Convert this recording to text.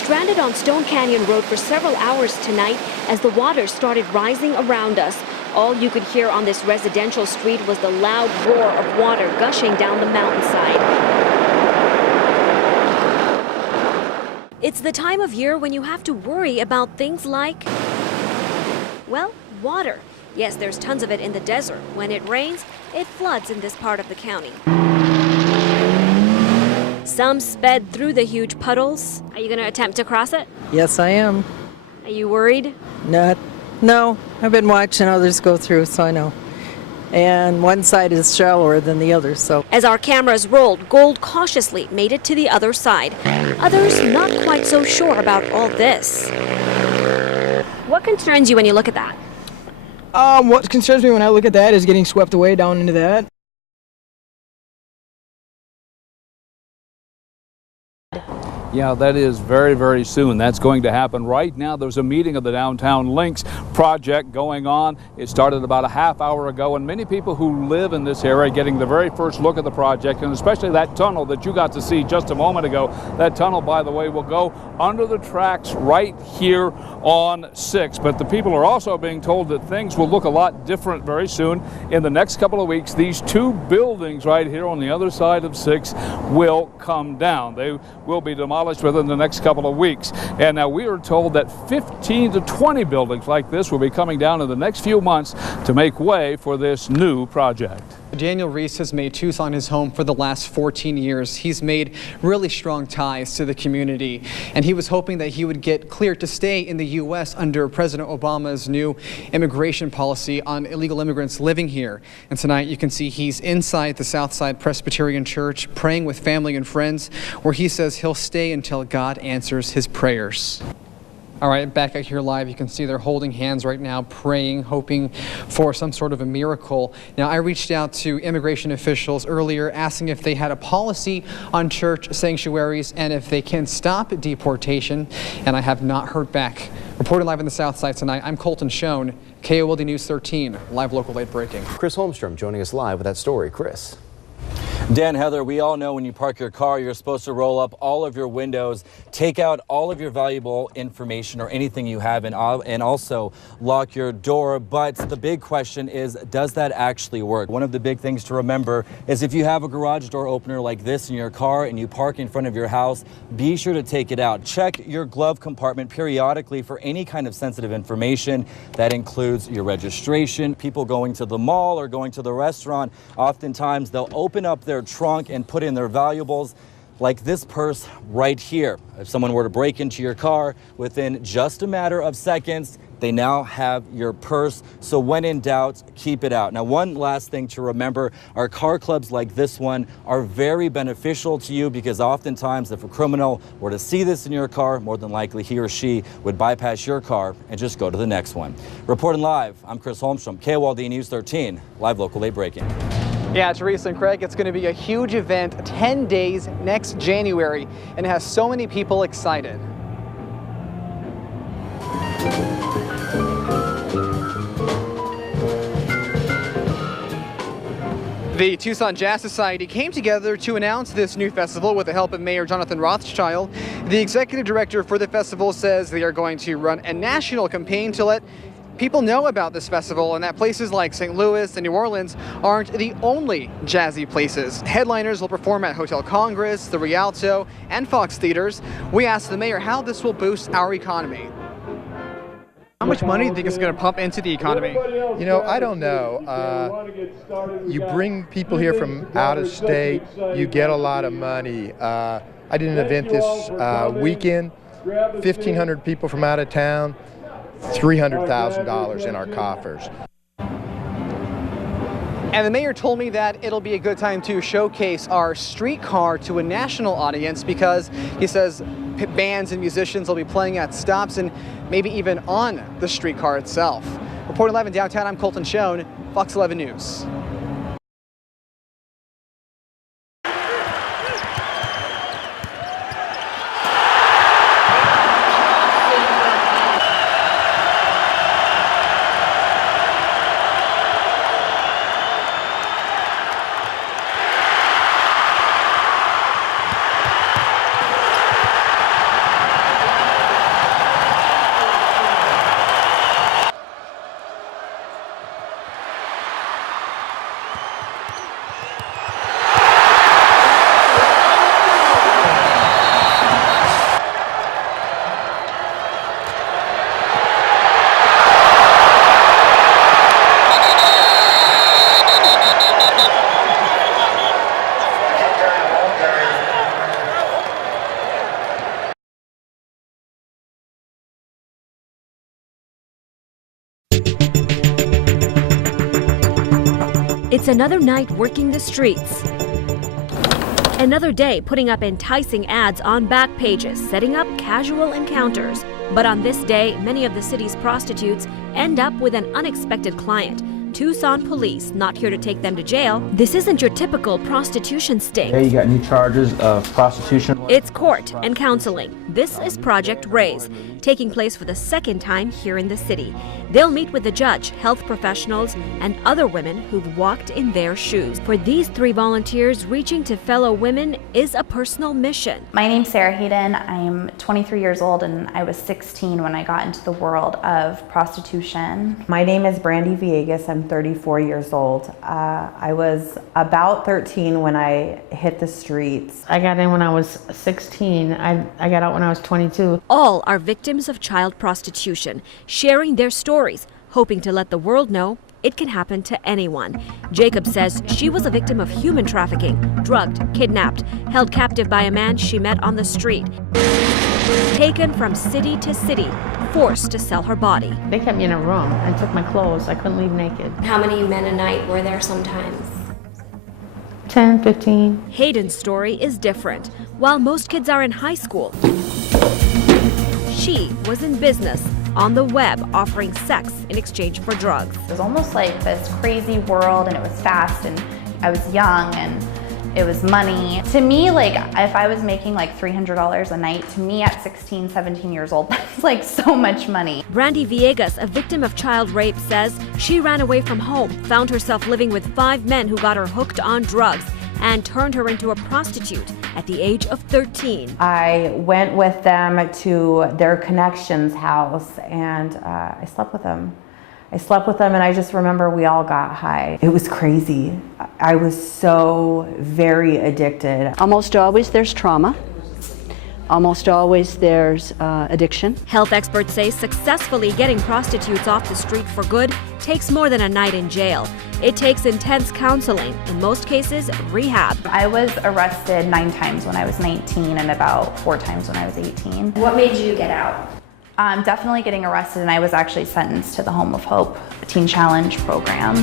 stranded on Stone Canyon Road for several hours tonight as the water started rising around us. All you could hear on this residential street was the loud roar of water gushing down the mountainside. It's the time of year when you have to worry about things like, well, water. Yes, there's tons of it in the desert. When it rains, it floods in this part of the county. Some sped through the huge puddles. Are you going to attempt to cross it? Yes, I am. Are you worried? No, I've been watching others go through, so I know. And one side is shallower than the other, so. As our cameras rolled, Gold cautiously made it to the other side. Others not quite so sure about all this. What concerns you when you look at that? What concerns me when I look at that is getting swept away down into that. Yeah, that is very, very soon. That's going to happen right now. There's a meeting of the Downtown Links project going on. It started about a half hour ago, and many people who live in this area getting the very first look at the project, and especially that tunnel that you got to see just a moment ago. That tunnel, by the way, will go under the tracks right here on 6. But the people are also being told that things will look a lot different very soon. In the next couple of weeks, these two buildings right here on the other side of 6 will come down. They will be demolished within the next couple of weeks. And now we are told that 15 to 20 buildings like this will be coming down in the next few months to make way for this new project. Daniel Reese has made Tucson his home for the last 14 years. He's made really strong ties to the community, and he was hoping that he would get cleared to stay in the U.S. under President Obama's new immigration policy on illegal immigrants living here. And tonight you can see he's inside the Southside Presbyterian Church praying with family and friends, where he says he'll stay until God answers his prayers. All right, back out here live, you can see they're holding hands right now, praying, hoping for some sort of a miracle. Now, I reached out to immigration officials earlier, asking if they had a policy on church sanctuaries and if they can stop deportation, and I have not heard back. Reporting live on the South Side tonight, I'm Colton Schoen, KOLD News 13, live local late breaking. Chris Holmstrom joining us live with that story. Chris. Dan, Heather, we all know when you park your car, you're supposed to roll up all of your windows, take out all of your valuable information or anything you have, and also lock your door. But the big question is, does that actually work? One of the big things to remember is if you have a garage door opener like this in your car and you park in front of your house, be sure to take it out. Check your glove compartment periodically for any kind of sensitive information. That includes your registration. People going to the mall or going to the restaurant, oftentimes they'll open up their trunk and put in their valuables, like this purse right here. If someone were to break into your car, within just a matter of seconds, they now have your purse. So when in doubt, keep it out. Now, one last thing to remember, our car clubs like this one are very beneficial to you, because oftentimes if a criminal were to see this in your car, more than likely he or she would bypass your car and just go to the next one. Reporting live, I'm Chris Holmstrom, KOLD News 13, live local late breaking. Yeah, Teresa and Craig, it's going to be a huge event, 10 days next January, and it has so many people excited. The Tucson Jazz Society came together to announce this new festival with the help of Mayor Jonathan Rothschild. The executive director for the festival says they are going to run a national campaign to let people know about this festival, and that places like St. Louis and New Orleans aren't the only jazzy places. Headliners will perform at Hotel Congress, the Rialto, and Fox Theaters. We asked the mayor how this will boost our economy. How much money do you think it's going to pump into the economy? You know, I don't know. You bring people here from out of state, you get a lot of money. I did an event this weekend, 1,500 people from out of town, $300,000 in our coffers. And the mayor told me that it'll be a good time to showcase our streetcar to a national audience, because he says bands and musicians will be playing at stops and maybe even on the streetcar itself. Reporting live in downtown, I'm Colton Schoen, Fox 11 News. It's another night working the streets. Another day putting up enticing ads on back pages, setting up casual encounters. But on this day, many of the city's prostitutes end up with an unexpected client. Tucson police not here to take them to jail. This isn't your typical prostitution sting. You got new charges of prostitution. It's court and counseling. This is Project Raise, taking place for the second time here in the city. They'll meet with the judge, health professionals, and other women who've walked in their shoes. For these 3 volunteers, reaching to fellow women is a personal mission. My name's Sarah Hayden. I'm 23 years old and I was 16 when I got into the world of prostitution. My name is Brandy Villegas. I'm 34 years old. I was about 13 when I hit the streets. I got in when I was 16. I got out when I was 22. All are victims of child prostitution, sharing their stories, hoping to let the world know it can happen to anyone. Jacob says she was a victim of human trafficking, drugged, kidnapped, held captive by a man she met on the street, taken from city to city, forced to sell her body. They kept me in a room and took my clothes. I couldn't leave naked. How many men a night were there sometimes? 10, 15. Hayden's story is different. While most kids are in high school, she was in business, on the web, offering sex in exchange for drugs. It was almost like this crazy world, and it was fast, and I was young, and it was money. To me, like, if I was making like $300 a night, to me at 16, 17 years old, that's like so much money. Brandy Villegas, a victim of child rape, says she ran away from home, found herself living with 5 men who got her hooked on drugs and turned her into a prostitute at the age of 13. I went with them to their connections house and I slept with them. And I just remember we all got high. It was crazy. I was so very addicted. Almost always there's trauma. Almost always there's addiction. Health experts say successfully getting prostitutes off the street for good takes more than a night in jail. It takes intense counseling, in most cases, rehab. I was arrested 9 times when I was 19 and about 4 times when I was 18. What made you get out? Definitely getting arrested, and I was actually sentenced to the Home of Hope Teen Challenge program.